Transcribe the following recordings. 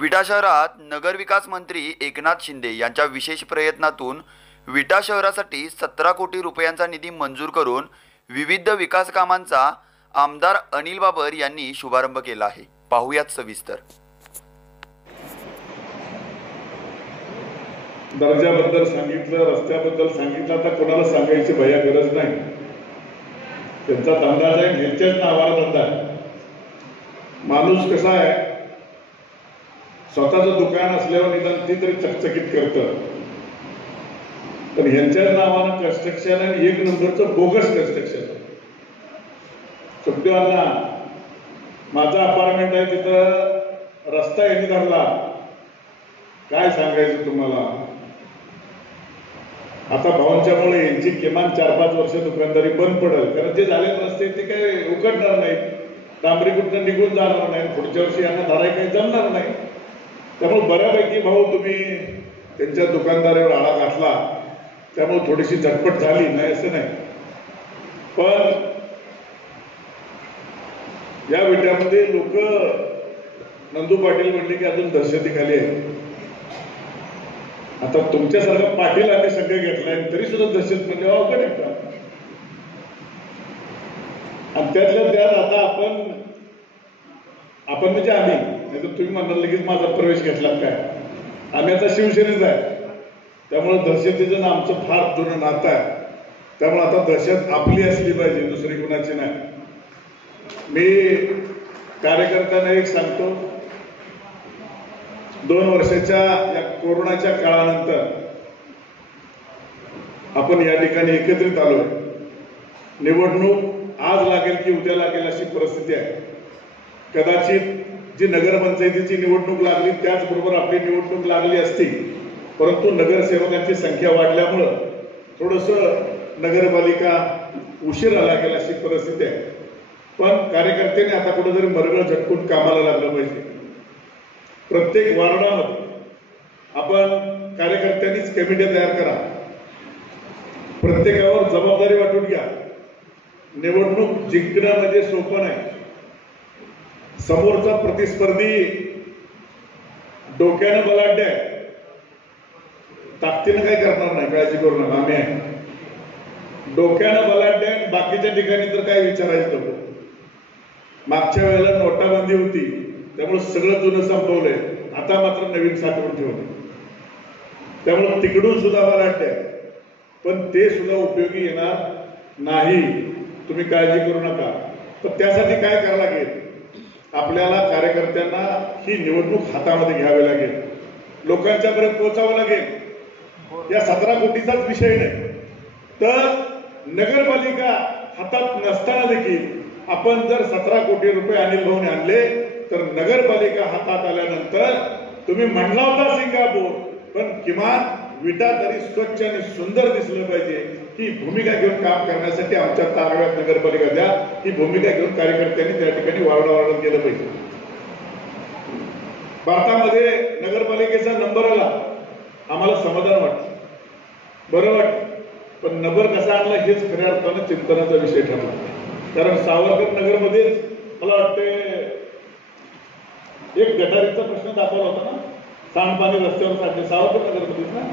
विटा शहरात नगरविकास मंत्री एकनाथ शिंदे यांच्या विशेष प्रयत्नातून विटा शहरासाठी 17 कोटी रुपयांचा निधी मंजूर करून विविध विकास कामांचा आमदार अनिल बाबर यांनी शुभारंभ केला आहे। पाहुयात सविस्तर। दर्जाबद्दल सांगितलं, रस्त्याबद्दल सांगितलं, आता कोणाला सांगायची भया गरज नाही। त्यांचा धंदा आहे, ह्यांच्याच नावाला धंदा आहे। माणूस कसा आहे, स्वतःचं दुकान असल्यावर निदान ती तरी चकचकीत करतं, पण ह्यांच्याच नावानं कन्स्ट्रक्शन आणि एक नंबरचं बोगस कन्स्ट्रक्शन। सुखदेवांना माझा अपार्टमेंट आहे, तिथं रस्ता यांनी धरला, काय सांगायचं तुम्हाला। आता भावांच्यामुळे यांची किमान 4-5 वर्ष दुकानदारी बंद पडेल, कारण जे झाले रस्ते ते काही उघडणार नाहीत, डांबरी कुठनं निघून जाणार नाही, पुढच्या वर्षी यांना धराय काही जमणार नाही। त्यामुळे बऱ्यापैकी भाऊ तुम्ही त्यांच्या दुकानदारीवर आळा घातला, त्यामुळे थोडीशी झटपट झाली, नाही असं नाही। पण या विट्यामध्ये लोक नंदू पाटील म्हणले की अजून दहशतीखाली आहे। आता तुमच्यासारखं पाटील आम्ही सगळे घेतलाय, तरी सुद्धा दहशत म्हणजे अवघड आहे का? आणि त्यातल्या त्यात आता आपण म्हणजे आम्ही, नाही तर तुम्ही म्हणाल लगेच माझा प्रवेश घेतला काय, आम्ही आता शिवसेनेच आहे, त्यामुळे दहशतीचं आमचं फार जुनं नातं आहे। त्यामुळे आता दहशत आपली असली पाहिजे, दुसरी कुणाची नाही। मी कार्यकर्त्यांना एक सांगतो, 2 वर्षाच्या या कोरोनाच्या काळानंतर आपण या ठिकाणी एकत्रित आलोय। निवडणूक आज लागेल की उद्या लागेल अशी परिस्थिती आहे। कदाचित जी नगरपंचायतीची निवडणूक लागली त्याचबरोबर आपली निवडणूक लागली असती, परंतु नगरसेवकांची संख्या वाढल्यामुळं थोडंसं नगरपालिका उशिरा लागेल अशी परिस्थिती आहे। पण कार्यकर्त्यांनी आता कुठेतरी मरगळ झटकून कामाला लागलं पाहिजे। प्रत्येक वार्डामध्ये आपण कार्यकर्त्यांनीच कमिटी तयार करा, प्रत्येकावर जबाबदारी वाटून घ्या। निवडणूक जिंकणं म्हणजे सोपं नाही। समोरचा प्रतिस्पर्धी डोक्यानं बलाढ्य आहे, ताकदीनं काही करणार नाही, काळजी करू नका, आम्ही आहे। डोक्यानं बलाढ्य आहे, बाकीच्या ठिकाणी तर काय विचारायचं नको। मागच्या वेळेला नोटाबंदी होती, त्यामुळे सगळं जुनं संपवलंय, आता मात्र नवीन साठवून ठेवलं, त्यामुळे तिकडून सुद्धा बलाढ्य आहे, पण ते सुद्धा उपयोगी येणार नाही, तुम्ही काळजी करू नका। पण त्यासाठी काय करावं लागेल, आपल्याला कार्यकर्त्यांना ही निवडणूक हातामध्ये घ्यावी लागेल, लोकांच्या पर्यंत पोहोचावं लागेल। या 17 कोटीचाच विषय नाही, तर नगरपालिका हातात नसताना देखील आपण जर 17 कोटी रुपये अनिल भाऊने आणले, तर नगरपालिका हातात आल्यानंतर तुम्ही म्हणला होता सिंगापूर, पण किमान विटा तरी स्वच्छ आणि सुंदर दिसलं पाहिजे। ही भूमिका घेऊन काम करण्यासाठी आमच्या ताराव्यात नगरपालिका द्या, ही भूमिका घेऊन कार्यकर्त्यांनी त्या ठिकाणी वारडावारड केलं पाहिजे। भारतामध्ये नगरपालिकेचा नंबर आला, आम्हाला समाधान वाटतं, बरं वाटतं, पण नंबर कसा आणला हेच खऱ्या अर्थानं चिंतनाचा विषय ठरला। कारण सावरकर नगरमध्ये मला वाटते एक गटारीचा प्रश्न दाखवला होता ना, सांडपाणी रस्त्यावर साठले, सावरकर नगरमध्येच ना।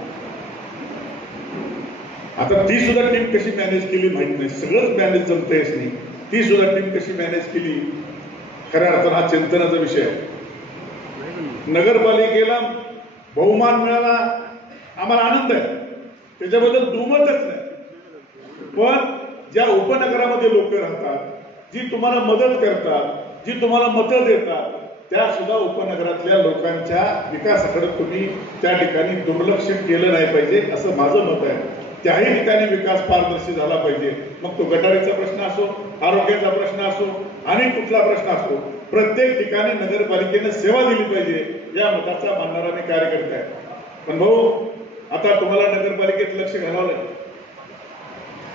आता ती सुद्धा टीम कशी मॅनेज केली माहित नाही, सगळंच मॅनेज जमतेच नाही, ती सुद्धा टीम कशी मॅनेज केली, खऱ्या अर्थानं हा चिंतनाचा विषय आहे। नगरपालिकेला बहुमान मिळाला, आम्हाला आनंद आहे, त्याच्याबद्दल दुमतच नाही। पण ज्या उपनगरामध्ये लोक राहतात, जी तुम्हाला मदत करतात, जी तुम्हाला मतं देतात, त्या सुद्धा उपनगरातल्या लोकांच्या विकासाकडे तुम्ही त्या ठिकाणी दुर्लक्ष केलं नाही पाहिजे, असं माझं मत आहे। त्याही ठिकाणी विकास पारदर्शी झाला पाहिजे, मग तो गटारीचा प्रश्न असो, आरोग्याचा प्रश्न असो, आणि कुठला प्रश्न असो, प्रत्येक ठिकाणी नगरपालिकेने सेवा दिली पाहिजे, या मताचा मानणारा मी कार्यकर्ता आहे। पण भाऊ, आता तुम्हाला नगरपालिकेत लक्ष घालावं लागेल।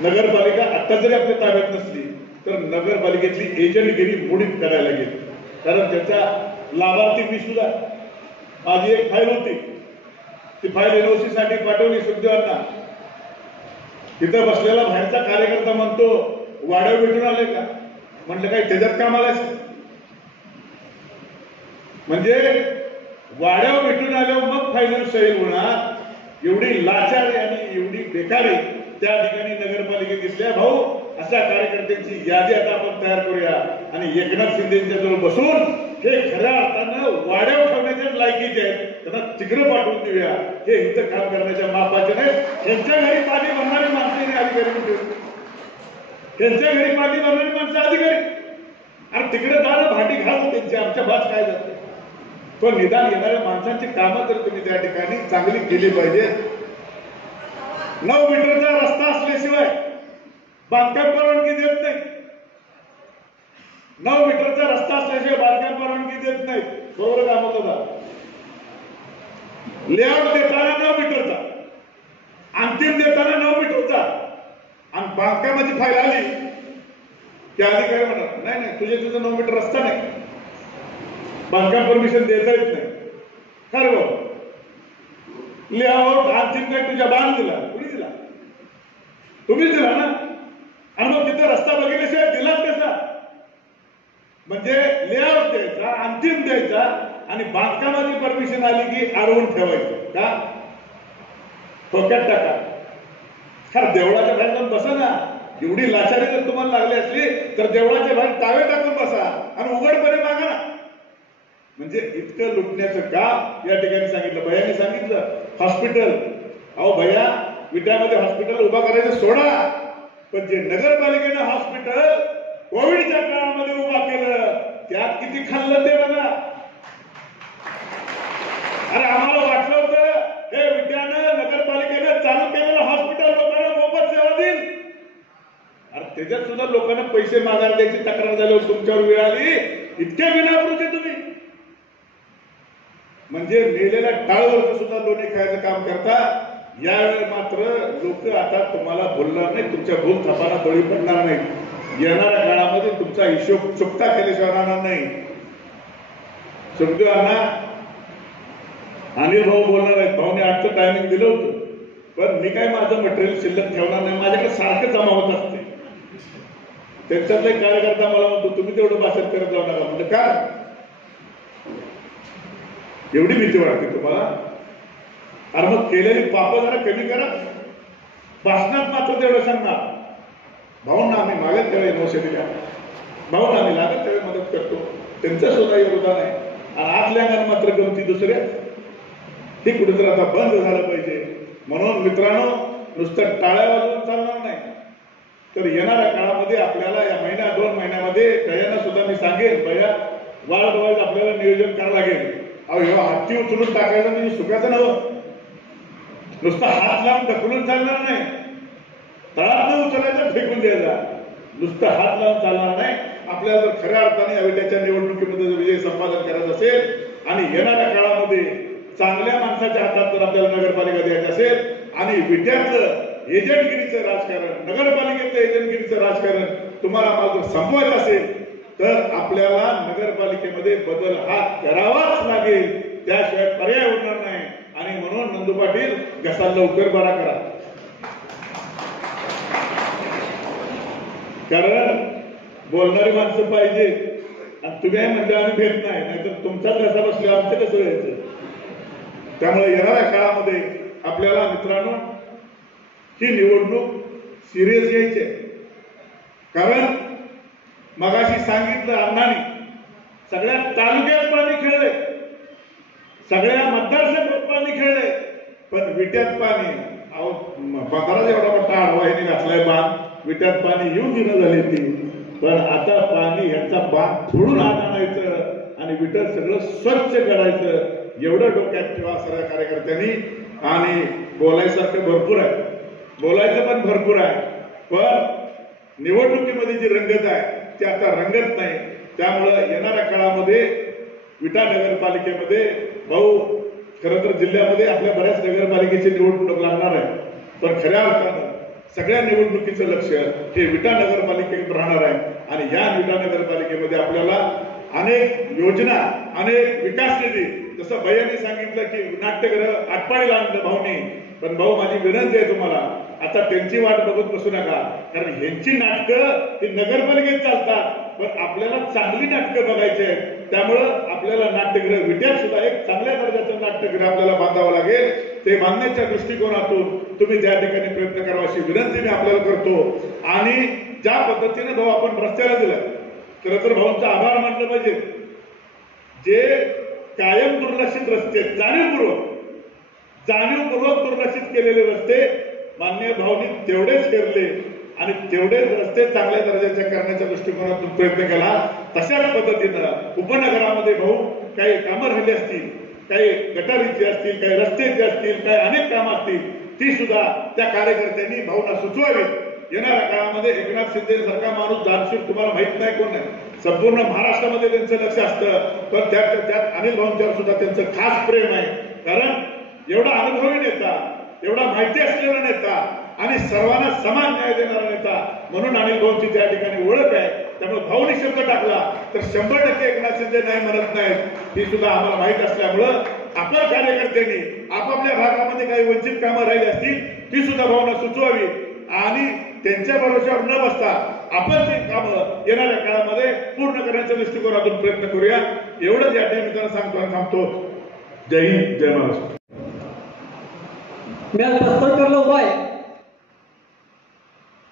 नगरपालिका आता जरी आपल्या ताब्यात नसली, तर नगरपालिकेतली एजंटगिरी मोडीत करायला लागेल, कारण त्याच्या लाभार्थी मी सुद्धा, माझी एक फाईल होती, ती फाईल एनओसी साठी पाठवली सुखदेवांना, तिथं बसलेला बाहेरचा कार्यकर्ता म्हणतो वाढव भेटून आले का, म्हटलं काय त्याच्यात कामाला, म्हणजे मैदान सैल होणार, एवढी लाचारी आणि एवढी बेकारी त्या ठिकाणी नगरपालिकेत दिसल्या. भाऊ, अशा कार्यकर्त्यांची यादी आता आपण तयार करूया आणि एकनाथ शिंदेच्या जवळ बसून हे खऱ्या अर्थानं वाड्यावर ठेवण्याच्या लायकीचे आहेत, त्यांना तिकडे पाठवून देऊया. हे इथं काम करण्याच्या मापाचे नाही. त्यांच्या घरी पाणी भरणारी माणसं अधिकारी ठेवतो, त्यांच्या घरी पाणी भरणारी माणसं अधिकारी, आणि तिकडे जाणं भांडी घालून त्यांची आमच्या भास काय जाते. तो निदान येणाऱ्या माणसांची कामं तर तुम्ही त्या ठिकाणी चांगली केली पाहिजे. 9 मीटरचा रस्ता असल्याशिवाय बांधकाम परवानगी देत नाही. 9 मीटरचा रस्ता असल्याशिवाय बांधकाम परवानगी देत नाही. बरोबर काम होतं. लेआउट देताना 9 मीटरचा, अंतिम देताना 9 मीटरचा, आणि बांधकामाची फाईल आली की अधिकारी म्हणतात नाही नाही तुझे तिथं 9 मीटर रस्ता नाही, बांधकाम परमिशन देता येत नाही. खरं लेआउट अंतिम काय तुझ्या बांध दिला, कुणी दिला? तुम्हीच दिला ना. आणि मग तिथे रस्ता बघितल्याशिवाय दिलाच कसा? म्हणजे लेआउट द्यायचा, अंतिम द्यायचा, आणि बांधकामाची परमिशन आली की अडवून ठेवायचं का? ठोक्यात टाका. खरं देवळाच्या बाहेर जाऊन बसा ना. एवढी लाचारी जर तुम्हाला लागली असली तर देवळाच्या बाहेर टावे टाकून बसा आणि उघडपणे मागा ना. म्हणजे इतकं लुटण्याचं काम या ठिकाणी सांगितलं. भैयाने सांगितलं हॉस्पिटल. अहो भैया, विट्यामध्ये हॉस्पिटल उभा करायचं सोडा, पण जे नगरपालिकेनं हॉस्पिटल कोविडच्या काळामध्ये उभा केलं त्यात किती खाल्लं ते बघा. अरे आम्हाला वाटलं होतं हे विट्यानं नगरपालिकेनं चालू केलेलं हॉस्पिटल लोकांना मोफत सेवा देईल. अरे त्याच्यात सुद्धा लोकांना पैसे मागायला द्यायची तक्रार झाल्यावर तुमच्यावर वेळ आली. इतके विनापूर्वीचे तुम्ही. म्हणजे मेलेल्या टाळवरचं सुद्धा लोणी खायचं काम करता. यावेळी मात्र लोक आता तुम्हाला बोलणार नाही, तुमच्या भूल थापांना बळी पडणार नाही. येणाऱ्या काळामध्ये तुमचा हिशोब चुकता केल्याशिवाय राहणार नाही. समजूना. अनिल भाऊ बोलणार आहेत, भाऊने 8चं टायमिंग दिलं होतं, पण मी काय माझं मटेरियल शिल्लक ठेवणार नाही. माझ्याकडे सारखं जमा होत असते. त्यांच्यातला एक कार्यकर्ता मला म्हणतो तुम्ही तेवढं भाषण करत जाऊ नका. म्हणजे काय एवढी भीती वाटते तुम्हाला? अरे मग केलेली पाप जरा कमी करा. भाषणात मात्र तेवढं सांगणार भाऊंना आम्ही मागत त्यावेळी नवशे दिल्या, भाऊंना आम्ही लागत त्यावेळी मदत करतो, त्यांचं सुद्धा योगदान आहे. आणि आतल्या अंगाने मात्र गमती दुसऱ्या. हे कुठेतरी आता बंद झालं पाहिजे. म्हणून मित्रांनो, नुसतं टाळ्या वाजवून चालणार नाही, तर येणाऱ्या काळामध्ये आपल्याला या महिन्या 2 महिन्यामध्ये भैयाना सुद्धा मी सांगेन, भैया वाढ वाढ आपल्याला नियोजन करावं लागेल. अहो ह्या हाती उचलून टाकायचं म्हणजे सुखाचं नव्हतं. नुसतं हात लावून ढकलून चालणार नाही. तळात न उचलायचा, फेकून द्यायचा. नुसतं हात लावून चालणार नाही. आपल्याला जर खऱ्या अर्थाने या विट्याच्या निवडणुकीमध्ये जर विजय संपादन करायचं असेल आणि येणाऱ्या काळामध्ये चांगल्या माणसाच्या हातात जर आपल्याला नगरपालिका द्यायची असेल आणि विट्यातलं एजंटगिरीचं राजकारण, नगरपालिकेतलं एजंटगिरीचं राजकारण तुम्हाला आम्हाला जर संपवायचं असेल तर आपल्याला नगरपालिकेमध्ये बदल हा करावाच लागेल. त्याशिवाय पर्याय होणार नाही. आणि म्हणून नंदू पाटील घसा लवकर बरा करा. कारण बोलणारी माणसं पाहिजे. आणि तुम्ही म्हणजे आम्ही भेट नाही, नाहीतर तुमचाच घसा बसला आमचं कसं व्हायचं. त्यामुळे येणाऱ्या काळामध्ये आपल्याला मित्रांनो ही निवडणूक सिरियस घ्यायची आहे. कारण मगाशी सांगितलं अण्णांनी सगळ्या तालुक्यात पाणी खेळले, सगळ्या मतदारसंघात पाणी खेळले, पण विट्यात पाणी. अहो बंधाराचा एवढा मोठा आडवाईने घातलाय बांध, विट्यात पाणी येऊन दिलं झाली ती. पण आता पाणी ह्यांचा बांध फोडून हात आणायचं आणि विट्यात सगळं स्वच्छ करायचं. एवढं डोक्यात ठेवा सगळ्या कार्यकर्त्यांनी. आणि बोलायसारखं भरपूर आहे, बोलायचं पण भरपूर आहे, पण निवडणुकीमध्ये जी रंगत आहे ती आता रंगत नाही. त्यामुळं येणाऱ्या काळामध्ये विटा नगरपालिकेमध्ये भाऊ खरं तर जिल्ह्यामध्ये आपल्या बऱ्याच नगरपालिकेची निवडणूक लागणार आहे, पण खऱ्या अर्थानं सगळ्या निवडणुकीचं लक्ष हे विटा नगरपालिकेत राहणार आहे. आणि या विटा नगरपालिकेमध्ये आपल्याला अनेक योजना, अनेक विकास निधी, जसं भैयाने सांगितलं की नाट्यगृह आटपाडीला आणलं भाऊनी. पण भाऊ माझी विनंती आहे तुम्हाला, आता त्यांची वाट बघत बसू नका. कारण ह्यांची नाटकं ही नगरपालिकेत चालतात, पण आपल्याला चांगली नाटकं बघायची आहेत. त्यामुळं आपल्याला नाट्यगृह विट्यात सुद्धा एक चांगल्या दर्जाचं नाट्यगृह आपल्याला बांधावं लागेल ते बांधण्याच्या दृष्टिकोनातून तुम्ही त्या ठिकाणी प्रयत्न करावा अशी विनंती मी आपल्याला करतो. आणि ज्या पद्धतीने भाऊ आपण रस्त्याला दिला, खरं तर भाऊंचा आभार मानलं पाहिजे. जे कायम दुर्लक्षित रस्ते, जाणीवपूर्वक दुर्लक्षित केलेले रस्ते माननीय भाऊंनी तेवढेच केले आणि तेवढेच रस्ते चांगल्या दर्जाच्या करण्याच्या दृष्टिकोनातून प्रयत्न केला. तशाच पद्धतीनं उपनगरामध्ये भाऊ काही कामं राहिली असतील, काही गटारीचे असतील, काही रस्त्याचे असतील, काही अनेक कामं असतील, ती सुद्धा त्या कार्यकर्त्यांनी भाऊंना सुचवावीत. येणाऱ्या काळामध्ये एकनाथ शिंदे सारखा माणूस दानशूर तुम्हाला माहित नाही कोण नाही, संपूर्ण महाराष्ट्रामध्ये त्यांचं लक्ष असतं. पण त्यात अनिल भाऊंच्यावर सुद्धा त्यांचं खास प्रेम आहे. कारण एवढा अनुभवी नेता, एवढा माहिती असलेला नेता आणि सर्वांना समान न्याय देणारा नेता म्हणून अनिल भाऊंची त्या ठिकाणी ओळख आहे. त्यामुळे भाऊनी शब्द टाकला तर 100% एकनाथ शिंदे नाही म्हणत नाहीत ही सुद्धा आम्हाला माहित असल्यामुळं आपण कार्यकर्त्यांनी आपापल्या भागामध्ये काही वंचित कामं राहिली असतील ती सुद्धा भाऊंना सुचवावी आणि त्यांच्या भरोश्यावर न बसता आपण ते कामं येणाऱ्या काळामध्ये पूर्ण करण्याच्या दृष्टिकोनातून प्रयत्न करूया. एवढंच या ठिकाणी सांगतो आणि थांबतो. जय हिंद, जय महाराष्ट्र. मी आज प्रस्ताव उभा आहे.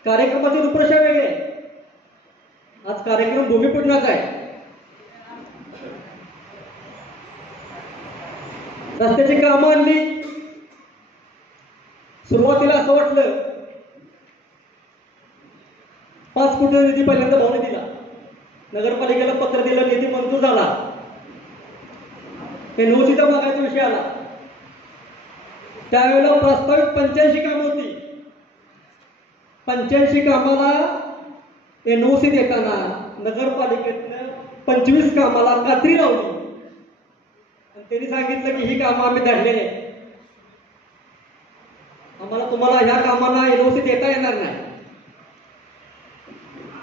कार्यक्रमाची रूपरेषा वेगळी आहे. आज कार्यक्रम भूमिपूजनाचा आहे. रस्त्याची कामं आणली. सुरुवातीला असं वाटलं 5 कोटी निधी पहिल्यांदा भाऊने दिला, नगरपालिकेला पत्र दिलं, निधी मंजूर झाला. हे नोसीचा मागायचा विषय आला. त्यावेळेला प्रस्तावित 85 कामं होती. 85 कामाला एनओसी देताना नगरपालिकेतनं 25 कामाला कात्री लावली आणि त्यांनी सांगितलं की ही कामं आम्ही धरलेली आहे, आम्हाला तुम्हाला ह्या कामांना एनओसी देता येणार नाही.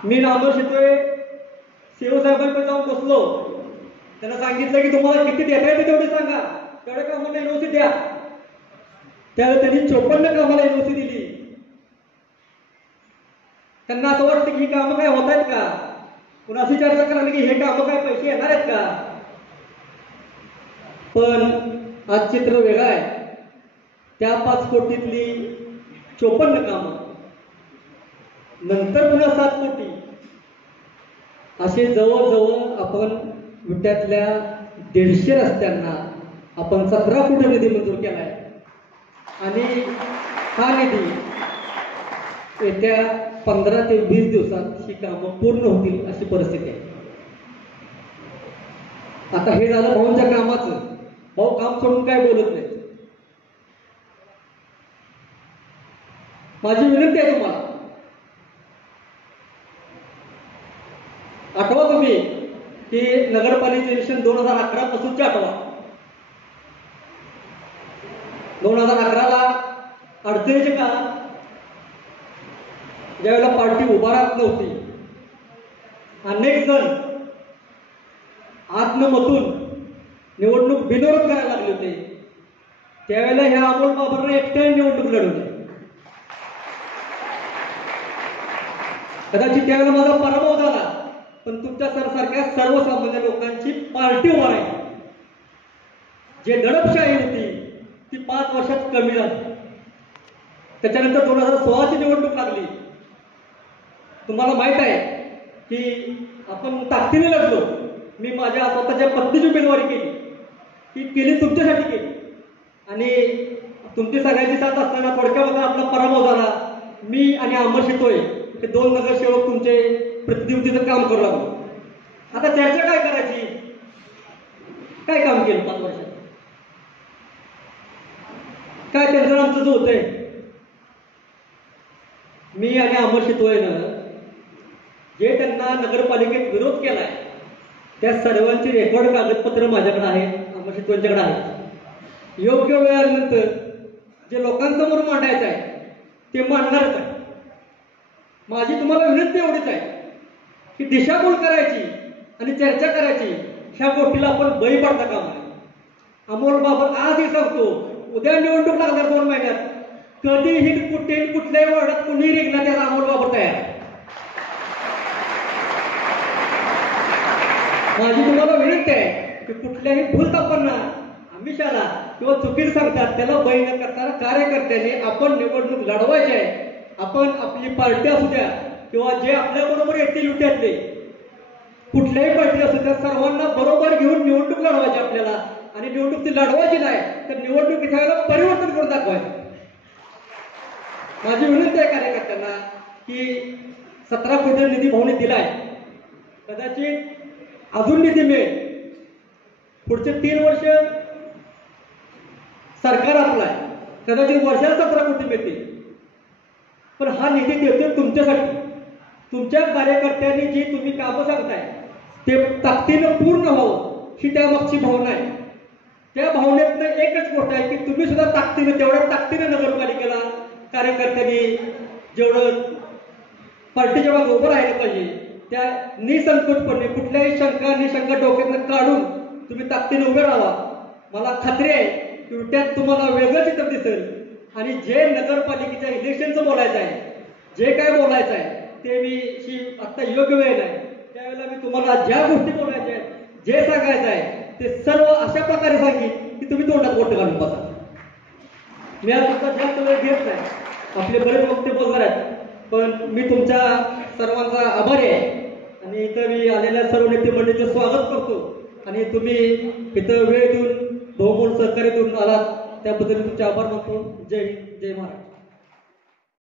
मी नामर शितोय सीओ साहेबांकडे जाऊन बसलो. त्यांना सांगितलं की तुम्हाला किती देता येते तेवढे सांगा, तेवढ्या कामांना एनओसी द्या. त्यावेळेला त्यांनी 54 कामाला एनओसी दिली. त्यांना असं वाटतं की ही कामं काय होत आहेत का, पुन्हा अशी चर्चा करायला की हे कामं काय पैसे येणार आहेत का. पण आज चित्र वेगळं आहे. त्या 5 कोटीतली 54 कामं, नंतर पुन्हा 7 कोटी, असे जवळजवळ आपण विट्यातल्या 150 रस्त्यांना आपण 17 कोटी निधी मंजूर केलाय. आणि हा निधी येत्या 15 ते 20 दिवसात ही कामं पूर्ण होतील अशी परिस्थिती आहे. आता हे झालं भाऊंच्या कामाचं. भाऊ काम सोडून काय बोलत नाही. माझी विनंती आहे तुम्हाला, आठवा तुम्ही की नगरपालिका इलेक्शन 2011 पासूनचे आठवा. 2011ला अडचणीच्या काळात ज्यावेळेला पार्टी उभा राहत नव्हती, अनेक जण आत्ममतून निवडणूक बिनविरोध करायला लागले होते. त्यावेळेला ह्या अमोल बाबरने एकट्याने निवडणूक लढवली. कदाचित त्यावेळेला माझा पराभव झाला, पण तुमच्या सारख्या सर्वसामान्य लोकांची पार्टी उभा राहिली. जे दडपशाही होती ती 5 वर्षात कमी झाली. त्याच्यानंतर 2016ची निवडणूक लागली. तुम्हाला माहित आहे की आपण ताकदीने लढलो. मी माझ्या स्वतःच्या पत्नीची उमेदवारी केली, ती केली तुमच्यासाठी केली आणि तुमची सगळ्यांची साथ असताना थोडक्यामध्ये आपला पराभव झाला. मी आणि अमर शितोय हे 2 नगरसेवक तुमचे प्रतिनिधीचं काम करू लागलो. आता चर्चा काय करायची, काय काम केलं 5 वर्षात, काय त्यांचं आमचं जो होतंय. मी आणि अमर शितोयनं जे त्यांना नगरपालिकेत विरोध केलाय त्या सर्वांची रेकॉर्ड कागदपत्र माझ्याकडे आहे, अमर शितोयांच्याकडे आहे. योग्य वेळ आल्यानंतर जे लोकांसमोर मांडायचं आहे ते मांडणारच आहे. माझी तुम्हाला विनंती एवढीच आहे की दिशाभूल करायची आणि चर्चा करायची ह्या गोष्टीला आपण बळी पडता कामा नये. अमोल बाबत आज हे सांगतो, उद्या निवडणूक लागणार 2 महिन्यात, कधीही कुठेही कुठल्याही वार्डात कुणी रिंगणार त्याला अमोल बाबत तयार. माझी तुम्हाला विनंती आहे की कुठल्याही भूलथापांना आमिषाला किंवा चुकीचं सांगतात त्याला बळी न करताना कार्यकर्त्यांनी आपण निवडणूक लढवायची आहे. आपण आपली पार्टी असू द्या किंवा जे आपल्याबरोबर येतील विट्यातले कुठल्याही पार्टी असू द्या सर्वांना बरोबर घेऊन निवडणूक लढवायची आपल्याला. आणि निवडणूक ती लढवायची नाही तर निवडणूक इथं परिवर्तन करून दाखवायचं. माझी विनंती आहे कार्यकर्त्यांना की 17 कोटी निधी भाऊने दिलाय. कदाचित अजून निधी मिळेल. पुढचे 3 वर्ष सरकार आपलं आहे. कदाचित वर्षाला 17 कोटी मिळतील. पण हा निधी देतोय तुमच्यासाठी. तुमच्या कार्यकर्त्यांनी जी तुम्ही कामं सांगताय ते ताकदीनं पूर्ण व्हावं ही त्यामागची भावना आहे. त्या भावनेतनं एकच गोष्ट आहे की तुम्ही सुद्धा ताकदीनं तेवढ्या ताकदीनं नगरपालिकेला कार्यकर्त्यांनी जेवढं पार्टीच्या मागे उभं राहिलं पाहिजे त्या निसंकोचपणे कुठल्याही शंका निशंका डोक्यातनं काढून तुम्ही ताकदीने उभे राहा. मला खात्री आहे की त्यात तुम्हाला वेगळं चित्र दिसेल. आणि जे नगरपालिकेच्या इलेक्शनचं बोलायचं आहे जे काय बोलायचं आहे ते मी आता योग्य वेळ नाही त्यावेळेला मी तुम्हाला ज्या गोष्टी बोलायच्या आहेत जे सांगायचं आहे ते सर्व अशा प्रकारे सांगेन की तुम्ही तोंडात बोट घालून बसा. मी आज तुमचा जास्त वेळ घेत नाही. आपले बरेच वक्ते बोलणार आहेत पण मी तुमच्या सर्वांचा आभारी आहे. आणि इथं मी आलेल्या सर्व नेते मंडळीचं स्वागत करतो. आणि तुम्ही इथं वेळ देऊन बहुमोल सहकार्य देऊन आलात त्याबद्दल तुमचे आभार मानतो. जय हिंद जय महाराष्ट्र.